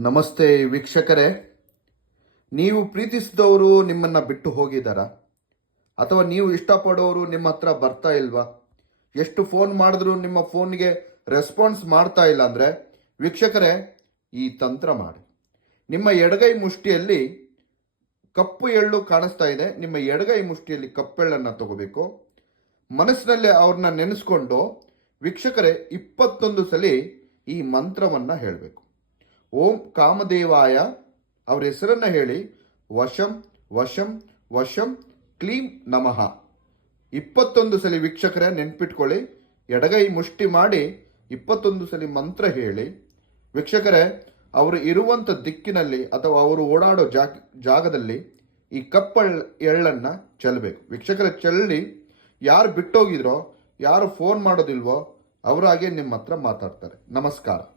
ನಮಸ್ತೆ ವೀಕ್ಷಕರೇ. ನೀವು ಪ್ರೀತಿಸಿದವರು ನಿಮ್ಮನ್ನ ಬಿಟ್ಟು ಹೋಗಿದ್ದಾರಾ? ಅಥವಾ ನೀವು ಇಷ್ಟಪಡೋರು ನಿಮ್ಮ ಹತ್ರ ಬರ್ತಾ ಇಲ್ವಾ? ಎಷ್ಟು ಫೋನ್ ಮಾಡಿದ್ರು ನಿಮ್ಮ ಫೋನ್ಗೆ ರೆಸ್ಪಾನ್ಸ್ ಮಾಡ್ತಾ ಇಲ್ಲ ಅಂದ್ರೆ, ವೀಕ್ಷಕರೇ, ಈ ತಂತ್ರ ಮಾಡಿ. ನಿಮ್ಮ ಎಡಗೈ ಮುಷ್ಟಿಯಲ್ಲಿ ಕಪ್ಪು ಎಳ್ಳು ಕಾಣಿಸ್ತಾ ಇದೆ. ನಿಮ್ಮ ಎಡಗೈ ಮುಷ್ಟಿಯಲ್ಲಿ ಕಪ್ಪೆಳ್ಳನ್ನು ತಗೋಬೇಕು. ಮನಸ್ಸಿನಲ್ಲೇ ಅವ್ರನ್ನ ನೆನೆಸ್ಕೊಂಡು, ವೀಕ್ಷಕರೇ, ಇಪ್ಪತ್ತೊಂದು ಸಲ ಈ ಮಂತ್ರವನ್ನ ಹೇಳಬೇಕು. ಓಂ ಕಾಮದೇವಾಯ ಅವರ ಹೆಸರನ್ನ ಹೇಳಿ. ವಶಂ ವಶಂ ವಶಂ, ಕ್ಲೀಂ ನಮಃ. ಇಪ್ಪತ್ತೊಂದು ಸಲ ವೀಕ್ಷಕರ ನೆನ್ಪಿಟ್ಕೊಳ್ಳಿ. ಎಡಗೈ ಮುಷ್ಟಿ ಮಾಡಿ ಇಪ್ಪತ್ತೊಂದು ಸಲ ಮಂತ್ರ ಹೇಳಿ. ವೀಕ್ಷಕರೇ, ಅವರು ಇರುವಂತ ದಿಕ್ಕಿನಲ್ಲಿ ಅಥವಾ ಅವರು ಓಡಾಡೋ ಜಾಗ ಜಾಗದಲ್ಲಿ ಈ ಕಪ್ಪಳ್ ಎಳ್ಳನ್ನು ಚೆಲ್ಲಬೇಕು ವೀಕ್ಷಕರ, ಚೆಲ್ಲಿ ಯಾರು ಬಿಟ್ಟೋಗಿದ್ರೋ, ಯಾರು ಫೋನ್ ಮಾಡೋದಿಲ್ವೋ, ಅವರಾಗೆ ನಿಮ್ಮ ಹತ್ರ ಮಾತಾಡ್ತಾರೆ. ನಮಸ್ಕಾರ.